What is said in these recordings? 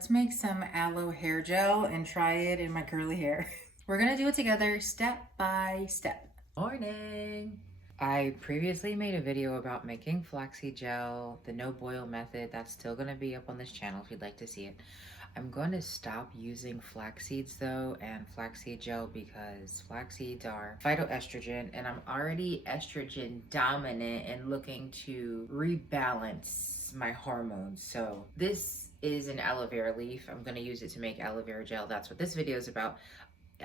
Let's make some aloe hair gel and try it in my curly hair. We're gonna do it together step by step. Morning. I previously made a video about making flaxseed gel, the no boil method. That's still gonna be up on this channel if you'd like to see it. I'm going to stop using flax seeds though and flaxseed gel because flax seeds are phytoestrogen and I'm already estrogen dominant and looking to rebalance my hormones. So this is an aloe vera leaf. I'm going to use it to make aloe vera gel. That's what this video is about.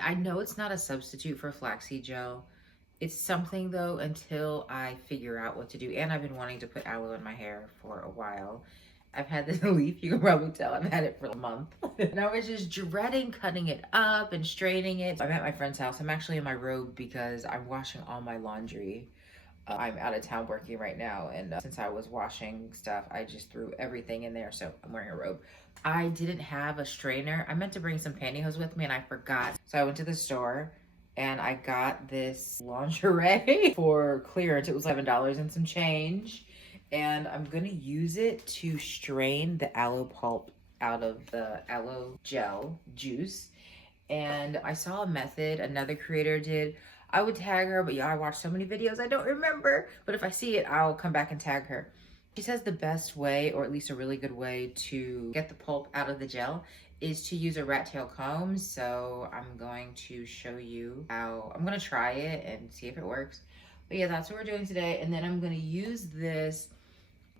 I know it's not a substitute for flaxseed gel. It's something though until I figure out what to do. And I've been wanting to put aloe in my hair for a while. I've had this leaf, you can probably tell I've had it for a month. And I was just dreading cutting it up and straining it. I'm at my friend's house. I'm actually in my robe because I'm washing all my laundry. I'm out of town working right now, and since I was washing stuff, I just threw everything in there, so I'm wearing a robe. I didn't have a strainer. I meant to bring some pantyhose with me, and I forgot. So I went to the store, and I got this lingerie for clearance. It was $11 and some change, and I'm gonna use it to strain the aloe pulp out of the aloe gel juice. And I saw a method another creator did. I would tag her, but yeah, I watched so many videos, I don't remember. But if I see it, I'll come back and tag her. She says the best way, or at least a really good way to get the pulp out of the gel is to use a rat tail comb. So I'm going to show you how. I'm gonna try it and see if it works. But yeah, that's what we're doing today. And then I'm gonna use this.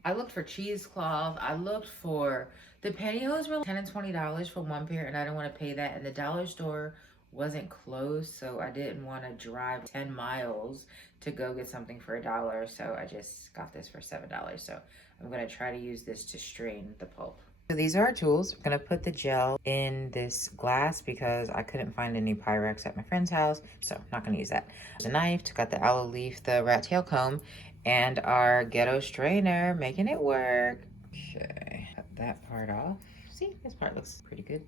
I looked for cheesecloth. I looked for, the pantyhose were $10 and $20 for one pair, and I didn't want to pay that. And the dollar store wasn't closed, so I didn't want to drive 10 miles to go get something for $1. So I just got this for $7. So I'm going to try to use this to strain the pulp. So these are our tools. I'm going to put the gel in this glass because I couldn't find any Pyrex at my friend's house, so I'm not going to use that. There's a knife, took out the aloe leaf, the rat tail comb, and our ghetto strainer, making it work. Okay, cut that part off. See, this part looks pretty good.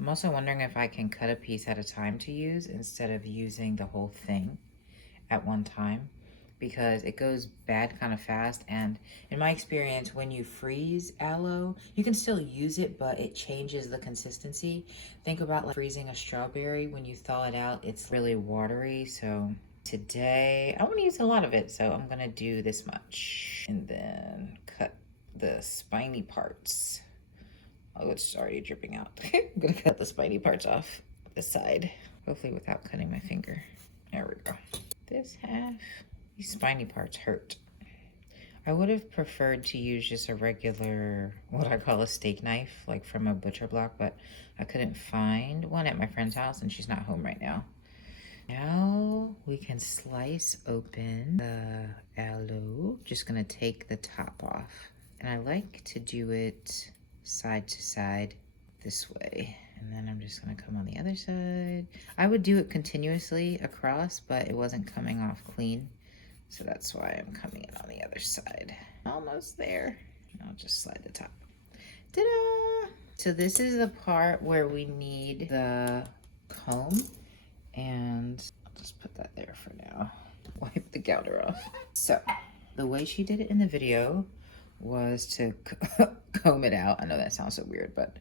I'm also wondering if I can cut a piece at a time to use instead of using the whole thing at one time, because it goes bad kind of fast. And in my experience, when you freeze aloe, you can still use it, but it changes the consistency. Think about like freezing a strawberry. When you thaw it out, it's really watery. So today, I want to use a lot of it, so I'm gonna do this much. And then cut the spiny parts. Oh, it's already dripping out. I'm gonna cut the spiny parts off the side, hopefully without cutting my finger. There we go. This half, these spiny parts hurt. I would have preferred to use just a regular, what I call a steak knife, like from a butcher block, but I couldn't find one at my friend's house and she's not home right now. Now we can slice open the aloe. Just gonna take the top off. And I like to do it side to side this way. And then I'm just gonna come on the other side. I would do it continuously across, but it wasn't coming off clean. So that's why I'm coming in on the other side. Almost there. I'll just slide the top. Ta-da! So this is the part where we need the comb. And I'll just put that there for now. Wipe the gouter off. So the way she did it in the video was to comb it out. I know that sounds so weird, but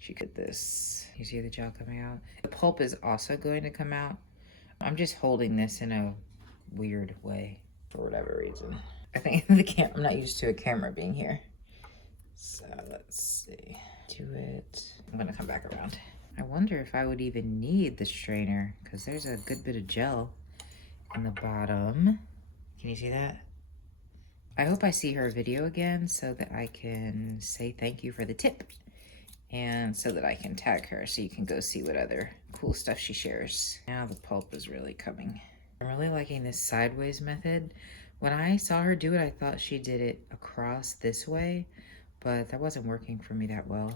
she did this. You see the gel coming out? The pulp is also going to come out. I'm just holding this in a weird way for whatever reason. I think I'm not used to a camera being here. So let's see. Do it. I'm gonna come back around. I wonder if I would even need the strainer because there's a good bit of gel in the bottom. Can you see that? I hope I see her video again so that I can say thank you for the tip and so that I can tag her so you can go see what other cool stuff she shares. Now the pulp is really coming. I'm really liking this sideways method. When I saw her do it, I thought she did it across this way, but that wasn't working for me that well.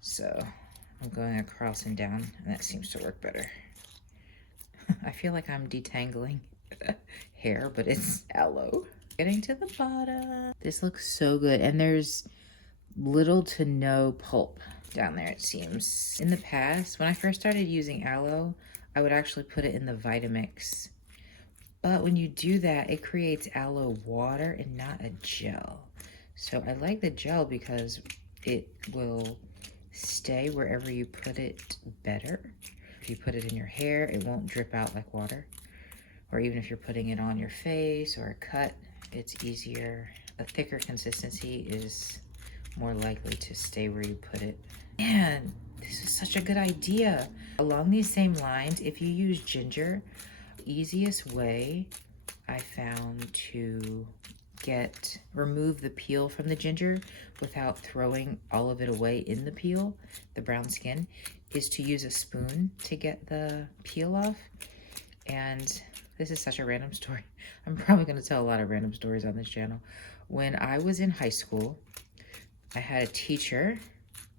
So I'm going across and down, and that seems to work better. I feel like I'm detangling hair, but it's aloe. Getting to the bottom. This looks so good, and there's little to no pulp down there, it seems. In the past, when I first started using aloe, I would actually put it in the Vitamix. But when you do that, it creates aloe water and not a gel. So I like the gel because it will stay wherever you put it better. If you put it in your hair, it won't drip out like water. Or even if you're putting it on your face or a cut, it's easier. A thicker consistency is more likely to stay where you put it. Man, this is such a good idea. Along these same lines, if you use ginger, the easiest way I found to remove the peel from the ginger without throwing all of it away in the peel, the brown skin, is to use a spoon to get the peel off. And this is such a random story. I'm probably going to tell a lot of random stories on this channel. When I was in high school, I had a teacher,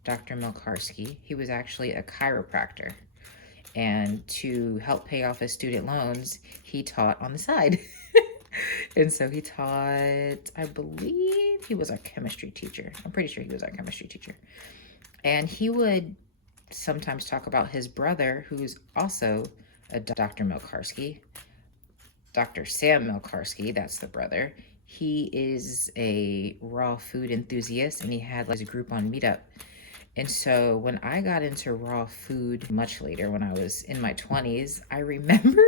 Dr. Milkarski. He was actually a chiropractor. And to help pay off his student loans, he taught on the side. And so he taught, I believe he was our chemistry teacher. I'm pretty sure he was our chemistry teacher. And he would sometimes talk about his brother, who's also a Dr. Milkarski. Dr. Sam Milkarski, that's the brother. He is a raw food enthusiast, and he had like a group on Meetup. And so when I got into raw food much later, when I was in my 20s, I remember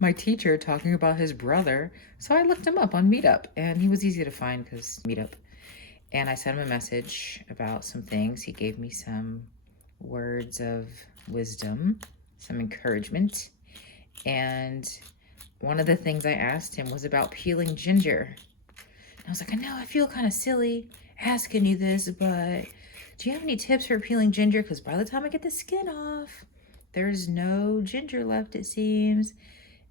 my teacher talking about his brother. So I looked him up on Meetup, and he was easy to find because Meetup. And I sent him a message about some things. He gave me some words of wisdom, some encouragement. And one of the things I asked him was about peeling ginger. And I was like, I know I feel kind of silly asking you this, but do you have any tips for peeling ginger? Because by the time I get the skin off, there's no ginger left, it seems.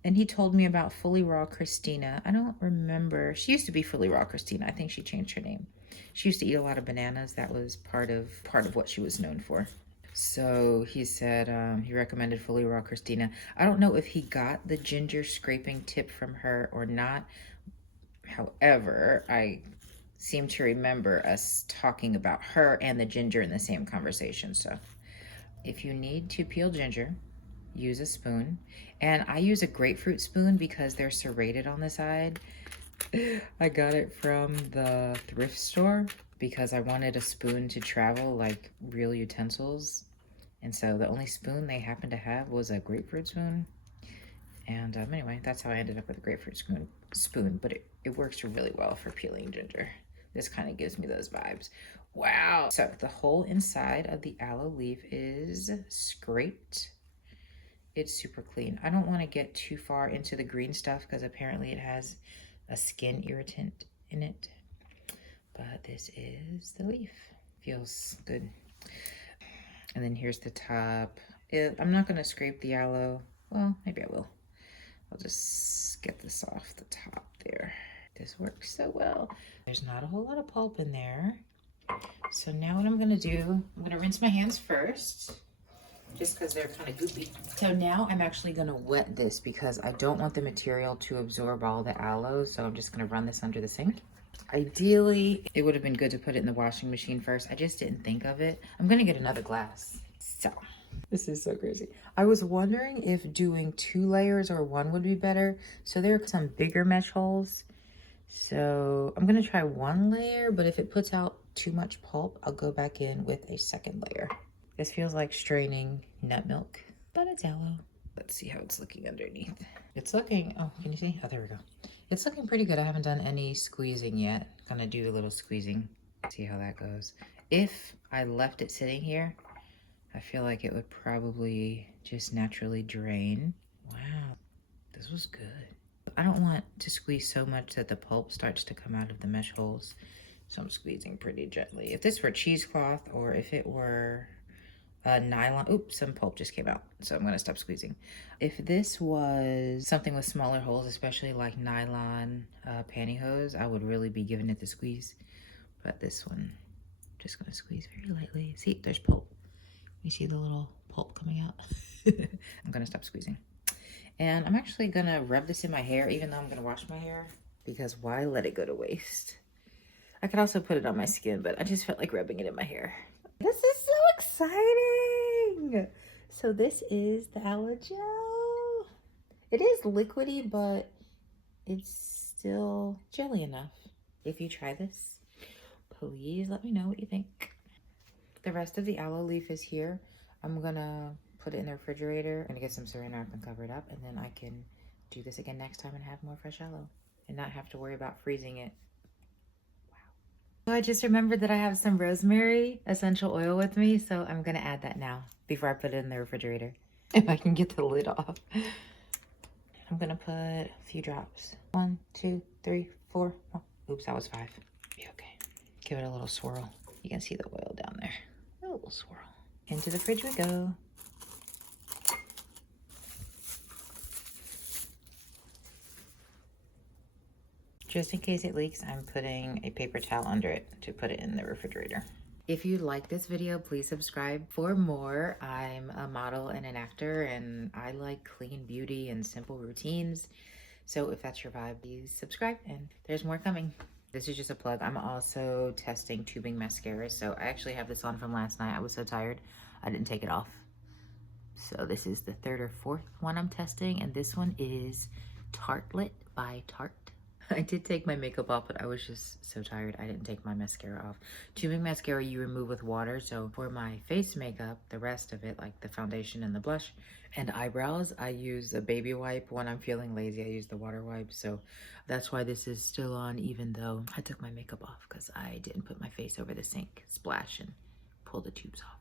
And he told me about Fully Raw Christina. I don't remember. She used to be Fully Raw Christina. I think she changed her name. She used to eat a lot of bananas. That was part of what she was known for. So he said he recommended Fully Raw Christina. I don't know if he got the ginger scraping tip from her or not. However, I seem to remember us talking about her and the ginger in the same conversation. So if you need to peel ginger, use a spoon. And I use a grapefruit spoon because they're serrated on the side. I got it from the thrift store because I wanted a spoon to travel, like real utensils. And so the only spoon they happened to have was a grapefruit spoon. And anyway, that's how I ended up with a grapefruit spoon. But it works really well for peeling ginger. This kind of gives me those vibes. Wow. So the whole inside of the aloe leaf is scraped. It's super clean. I don't want to get too far into the green stuff because apparently it has a skin irritant in it. But this is the leaf. Feels good. And then here's the top. I'm not going to scrape the aloe. Well, maybe I will. I'll just get this off the top there. This works so well. There's not a whole lot of pulp in there. So now what I'm going to do, I'm going to rinse my hands first, just because they're kind of goopy. So now I'm actually going to wet this because I don't want the material to absorb all the aloe. So I'm just going to run this under the sink. Ideally, it would have been good to put it in the washing machine first. I just didn't think of it. I'm going to get another glass. So this is so crazy. I was wondering if doing 2 layers or 1 would be better. So there are some bigger mesh holes. So I'm going to try 1 layer, but if it puts out too much pulp, I'll go back in with a 2nd layer. This feels like straining nut milk, but it's aloe. Let's see how it's looking underneath. It's looking, oh, can you see? Oh, there we go. It's looking pretty good. I haven't done any squeezing yet. I'm gonna do a little squeezing. See how that goes. If I left it sitting here, I feel like it would probably just naturally drain. Wow, this was good. I don't want to squeeze so much that the pulp starts to come out of the mesh holes. So I'm squeezing pretty gently. If this were cheesecloth or if it were nylon, oops, some pulp just came out, so I'm gonna stop squeezing. If this was something with smaller holes, especially like nylon pantyhose, I would really be giving it the squeeze. But this one, just gonna squeeze very lightly. See, there's pulp. You see the little pulp coming out? I'm gonna stop squeezing. And I'm actually gonna rub this in my hair, even though I'm gonna wash my hair, because why let it go to waste? I could also put it on my skin, but I just felt like rubbing it in my hair. This is so exciting. So this is the aloe gel. It is liquidy, but it's still jelly enough. If you try this, Please let me know what you think. The rest of the aloe leaf is here. I'm gonna put it in the refrigerator. I'm gonna get some saran wrap and cover it up, and then I can do this again next time and have more fresh aloe and not have to worry about freezing it. Wow. So I just remembered that I have some rosemary essential oil with me, so I'm gonna add that now before I put it in the refrigerator. If I can get the lid off. I'm gonna put a few drops. 1, 2, 3, 4. Oh, oops, that was 5. Be okay. Give it a little swirl. You can see the oil down there. A little swirl. Into the fridge we go. Just in case it leaks, I'm putting a paper towel under it to put it in the refrigerator. If you like this video, please subscribe for more. I'm a model and an actor, and I like clean beauty and simple routines. So if that's your vibe, please subscribe, and there's more coming. This is just a plug. I'm also testing tubing mascara. So I actually have this on from last night. I was so tired, I didn't take it off. So this is the 3rd or 4th one I'm testing, and this one is Tartlet by Tarte. I did take my makeup off, but I was just so tired. I didn't take my mascara off. Tubing mascara you remove with water. So for my face makeup, the rest of it, like the foundation and the blush and eyebrows, I use a baby wipe. When I'm feeling lazy, I use the water wipe. So that's why this is still on, even though I took my makeup off, because I didn't put my face over the sink, splash, and pull the tubes off.